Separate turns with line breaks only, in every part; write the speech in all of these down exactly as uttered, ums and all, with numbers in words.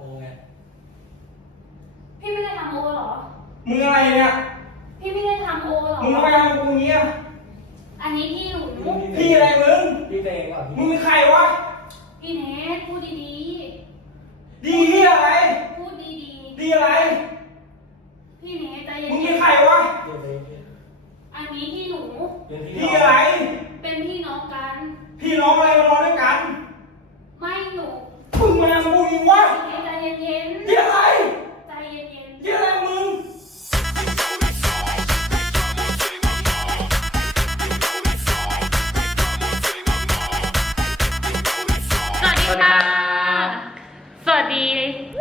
ไง
พี่ไม่ได้ทำโอหรอ
มึงอะไรเนี่ย
พี่ไม่ได้ทำโอหรอ
มึงทำไมทำกูเงี้ย
อันนี้พี่หนู
พี่อะไรมึง
พี่เตงก่อน
มึงเป็นใครวะ
พี่เนทพูดดี
ๆดีที่อะไร
พูดดี
ดีอะไร
พี่เนทใจเย็น
มึงเป็นใครวะ
อันนี้พี่หนู
พี่อะไร
เป็นพี่น้องกัน
พี่น้องอะไรมานอนด้วยกัน
ไม่หนู
มึงมาทำกูงี้วะ
ใจเย็นเย็น
ดีอะไร
ใจเย็นเย็น
ดีอะไรมึง
สวัสดีค่ะสวัสดี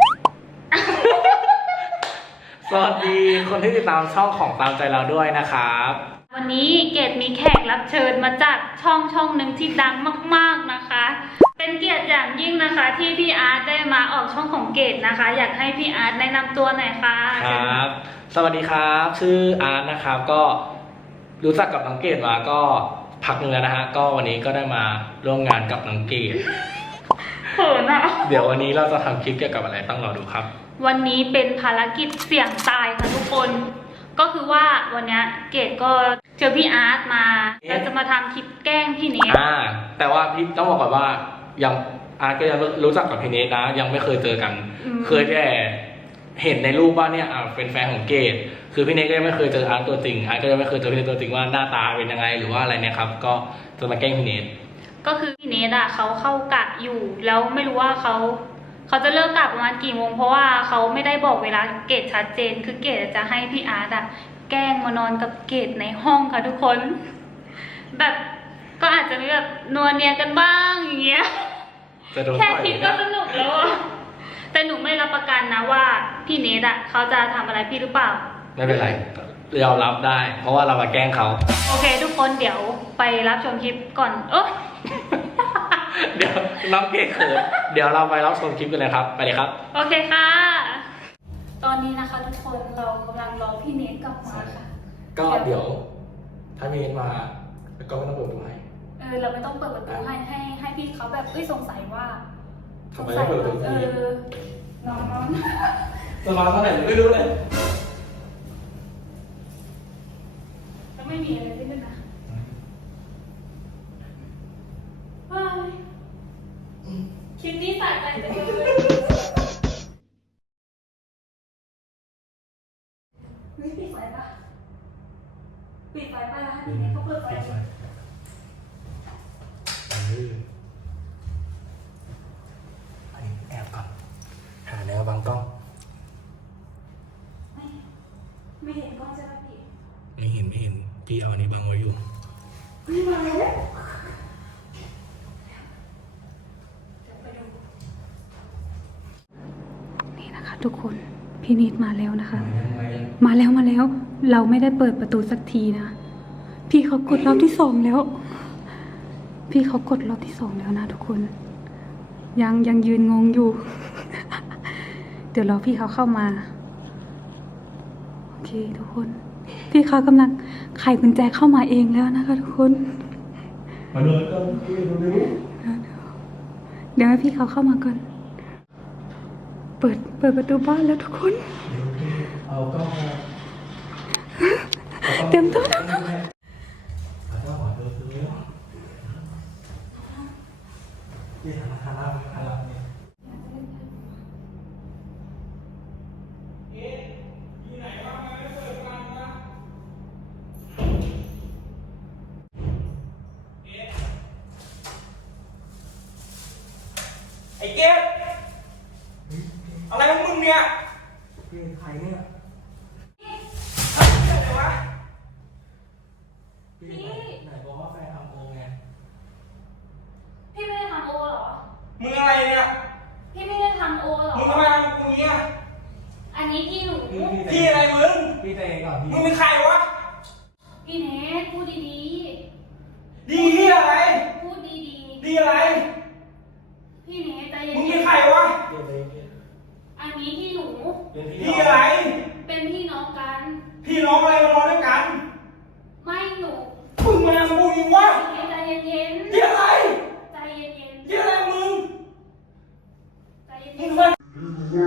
สวัสดีคนที่ติดตามช่องของตามใจเราด้วยนะครับ
วันนี้เกดมีแขกรับเชิญมาจากช่องช่องหนึ่งที่ดังมากๆนะคะเป็นเกียรติอย่างยิ่งนะคะที่พี่อาร์ตได้มาออกช่องของเกดนะคะอยากให้พี่อาร์ตแนะนำตัวหน่อยค่ะ
ครับสวัสดีครับชื่ออาร์ตนะครับก็รู้จักกับน้องเกดมาก็พักหนึ่งแล้วนะฮะก็วันนี้ก็ได้มาร่วมงานกับน้องเกด
เขินอะ
เดี๋ยววันนี้เราจะทำคลิปเกี่ยวกับอะไรต้องรอดูครับ
วันนี้เป็นภารกิจเสี่ยงตายค่ะทุกคนก็คือว่าวันนี้เกดก็เจอพี่อาร์ตมาเราจะมาทำคลิปแกล้งพี่เนท
อ่าแต่ว่าพี่ต้องบอกก่อนว่ายังอาร์ตก็ยังรู้จักกับพี่เนทนะยังไม่เคยเจอกันเคยแค่เห็นในรูปว่าเนี่ยเป็นแฟนของเกดคือพี่เนทก็ยังไม่เคยเจออาร์ตตัวจริงอาร์ตก็ยังไม่เคยเจอพี่เนทตัวจริงว่าหน้าตาเป็นยังไงหรือว่าอะไรเนี่ยครับก็จะมาแกล้งพี่เนท
ก็คือพี่เนทอ่ะเขาเข้ากะอยู่แล้วไม่รู้ว่าเขาเขาจะเลิกกะประมาณกี่โมงเพราะว่าเขาไม่ได้บอกเวลาเกดชัดเจนคือเกดจะให้พี่อาร์ตอ่ะแกล้งมานอนกับเกดในห้องค่ะทุกคนแบบก็อาจจะมีแบบนัวเนียกันบ้างอย่างเงี้ยแค่คิดก็สนุกแล้วแต่หนูไม่รับประกันนะว่าพี่เนทอ่ะเขาจะทำอะไรพี่หรือเปล่า
ไม่เป็นไรเรารับได้เพราะว่าเรามาแกล้งเขา
โอเคทุกคนเดี๋ยวไปรับชมคลิปก่อนเออ
เดี๋ยวน้องเกดเขินเดี๋ยวเราไปรับชมคลิปกันเลยครับไปเลยครับ
โอเคค่ะตอนนี้นะคะทุกคนเรากำลังรอพี่เนทกลับมาค่ะ
ก็เดี๋ยวถ้าพี่เนทมาก็ไม่ต้องเปิดประตูให้
เออเราไม่ต้องเปิดประตูให้ให้ให้พี่เขาแบบเอ้ยสงสัยว่า
ทำไมไม่เปิดประตู
เออน้องน้อง
จะมาเท่าไหร่ไม่รู้เลย
ก็ไม่มีอะไรขึ้นนะว้าวคลิปนี้สะใจจังเลยเฮ้ยปิดไฟปะปิดไฟปะแล้วให้พี่เนทเขาเปิดไฟ
แอบก่อนหาแนวบังกล้อง
ไม่ไม่เห็นกล้องใช่ไหมพี่
ไม่เห็นไม่เห็นพี่เอาอันนี้บังไว้อยู่
ไม่มาแล้วนี่นะคะทุกคนพี่นิดมาแล้วนะคะมาแล้วมาแล้วเราไม่ได้เปิดประตูสักทีนะพี่เขากดรอบที่สองแล้วพี่เขากดรอบที่สองแล้วนะทุกคนยังยังยืนงงอยู่ เดี๋ยวรอพี่เขาเข้ามาโอเคทุกคนพี่เขากำลังไขกุญแจเข้ามาเองแล้วนะคะทุกคน
มาดูกันพี่ดูดู
เดี๋ยวให้พี่เขาเข้ามาก่อนเปิดเปิดประตูบ้านแล้วทุกคน
เอาก็
เต็มตัวแล้ว
ไอ้เกดอะไรของมึงเนี่ย
เกดใครเนี่ย
ทำอะไรวะ
พี่ไหนบอกว่าแฟนทำโอไง
พี่ไม่ได้ทำโอหรอ
มึงอะไรเนี่ย
พี่ไม่ได้ทำโอหรอ
มึงทำไมทำกูเงี้ย
อันนี้พี่หนู
พี่อะไรมึง
พี่เตงก่อน
มึงเป็นใครวะ
พี่เนทพูดดี
ดีดีที่อะไร
พูดดีดี
ดีอะไร
พี่เนทใจเย็น
มึงเป็นใครวะ
อันนี้พี่หนู
พี่อะไร
เป็นพี่น้องกัน
พี่น้องอะไรมานอนด้วยกัน
ไม่หนู
มึงมาทำกูงี้วะ
ใจเย็นเย็น
ดีอะไร
ใจเย็นเย็น
ดีอะไรมึง
ใจเย็น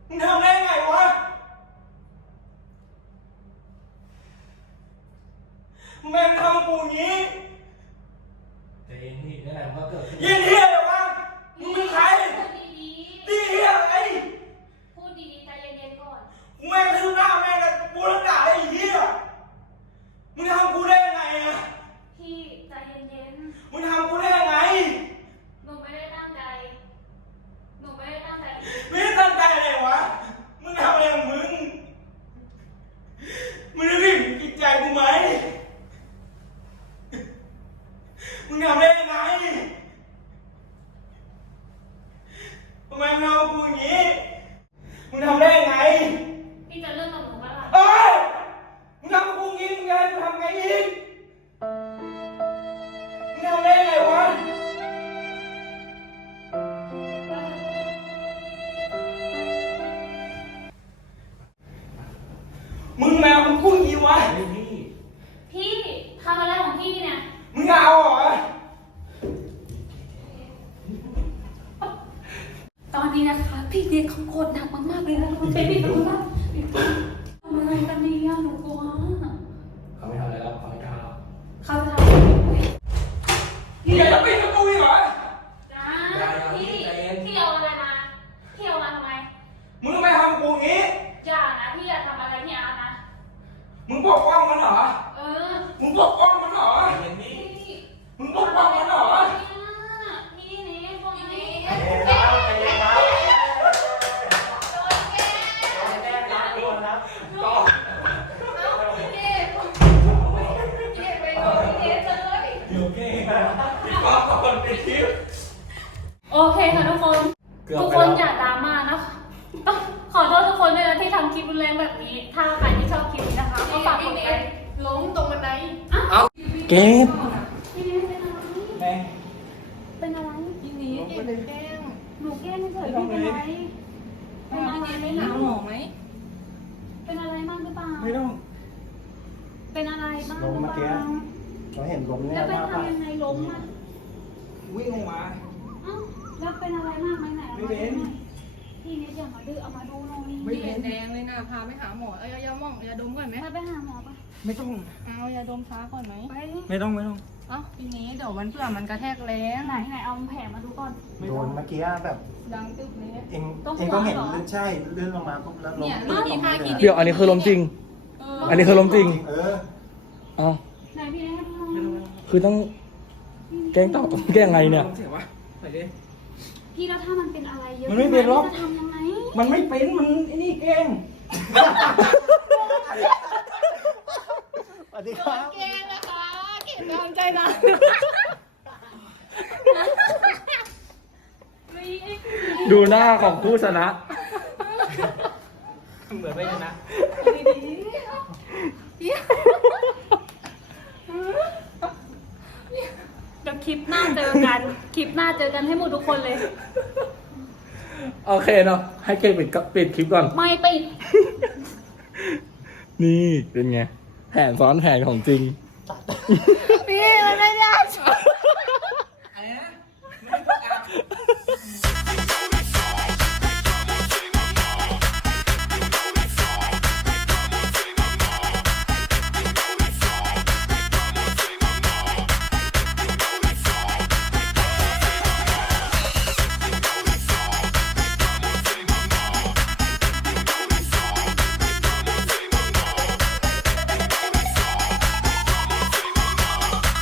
มึงทำได้ไงวะมึงแม่งทำกูอย่างนี้
แต่เองนี่นั่นแหละมันก็เกิดขึ้น
เยี่ยเหี้ยเลยวะมึงเป็นใคร
พูดดี
ตีเหี้ยอะไร
ๆพูดดีๆใจเย็นๆก่อน
มึงแม่งทื่อหน้าแม่งกับกูแล้วด่าไอ้เหี้ยมึงทำกูได้ยังไงอะ
พี่ใจเย็น
มึงทำกูได้ยังไง
ๆหนูไม่ได้ตั้งใจ หนูไม่ได้ตั้งใจ
ไม่ได้ตั้งใจอะไรวะมึงทำอะไรของมึงมึงนึกถึงจิตใจกูไหมมึงทำได้ยังไงทำไมมึงทำกับกูอย่างนี้มึงทำได้ยังไง
พี่จะเลิกกับหนูเมื่อไหร่
เอ้ยมึงทำกับกูอย่างนี้มึงจะให้กูทำไงอีกมึงทำได้ยังไงวะมึงมามึงพูดอย่างนี้วะ
เฮ้ยพี่
พี่ทำอะไรของพี่เนี่ย
มึงเอาเหรอ
ตอนนี้นะคะ พี่เด็กเขาโกรธหนักมากๆเลยนะคุณเป็นพี่รู้ป่ะทำอะไรกันดีอะหนูกลัว
เขาไม่ทำอะไรแล้วเขาไม่กล้าหรอก
เขาจะทำอะไร
มึงอยากจะปิดประตูอีกเหรอ
จ้าพี่พี่เอาอะไรมาพี่เอามาทำไม
มึงไม่ทำกูอย่างนี้
อย่านะพี่อย่าทำอะไรพี่อาร์ตนะ
มึงปกป้องมันเหรอ
เออ
มึงปกป้องมันเหรอ
พี่
มึงปกป้องมันเหรอ
พี่นี่พวกนี้
อยู่เก่งนะพี่ป๊อปคนไปทิป
โอเคค่ะทุกคนทุกคนอย่าดราม่านะต้องขอโทษทุกคนด้วยนะที่ทำคลิปรุนแรงแบบนี้ ถ้าใครที่ชอบคลิปนี้นะคะก็ฝากกดไลค์
ล้มตรงบันได
เอาเกด
พี่นี่เป็นอะไร
แม่ง
เป็นอะไร
ทีนี้เก็บแก้ง
หนูแก้เฉยๆพี่เป็นอะไรเป็นอะไร
ทีนี้ไม่หาหมอไหม
เป็นอะไรมากหรือเปล่า
ไม่ต้อง
เป็นอะไรบ้างห
ล้
รือ
ม
เป
เมื่อกี้
ล่า
เราเห็นล้มเนี่
แล้
ยว
เป็น
ว่า
ทำยังไงล้มอ่ะ
วิ่งลงมา
เอ้าแล้วเป็นอะไรมากไหมไหน
ไม่เป็น
พี่นิดอย่ามาดื้อเอามาดูหน่อย
ไม่เป็น
แดงเลยนะพาไปหาหมอเอายายาหม่องยาดมก่อนไหม
ถ้าไปหาหมอปะ
ไม่ต้อง
เอายาดมช้าก่อนไหม
ไป
ไม่ต้องไม่ต้อง
เอ้าทีนี้เดี๋ยวมันเผื่อมันกระแทกแรง
ไหนไหนเอาแผลมาดูก่อน
โดนเมื่อกี้แบบ
ดังตึ๊บเลย
เอง
ต้อง
เองก็เห็น
หัวเหรอ
ลื่นใช่ลื่นลงมาปุ๊บแล้วล้ม
เนี่ย
ตึ๊บ
นี่
ลง
ค่า
มา
กิน
เลย
เดี๋ยวอันนี้คือลมจริง
เอ
อันนี้คือลมจริง
เออ
เอ้า
ไหนพี่นิดให้ดูหน่อย
คือต้องแกล้งตอบแกล้งไงเนี่ย
เสียวะไปดิ
พี่แล้วถ้ามันเป็นอะไรเยอะ
มันไม่เป็นหรอก
จะทำยังไง
มันไม่เป็นมันไอ้นี่เก่ง
สวัสดีครับ
แกงนะคะเก็บกำลังใจนะ
ดูหน้าของผู้ชนะ
เหมือนไม่ชนะ
เดี๋ยวคลิปหน้าเจอกัน คลิปหน้าเจอกันให้หมดทุกคนเลย
โอเคเนาะให้เกดปิดก็ปิดคลิปก่อน
ไม่ปิด
นี่เป็นไง แผนซ้อนแผนของจริง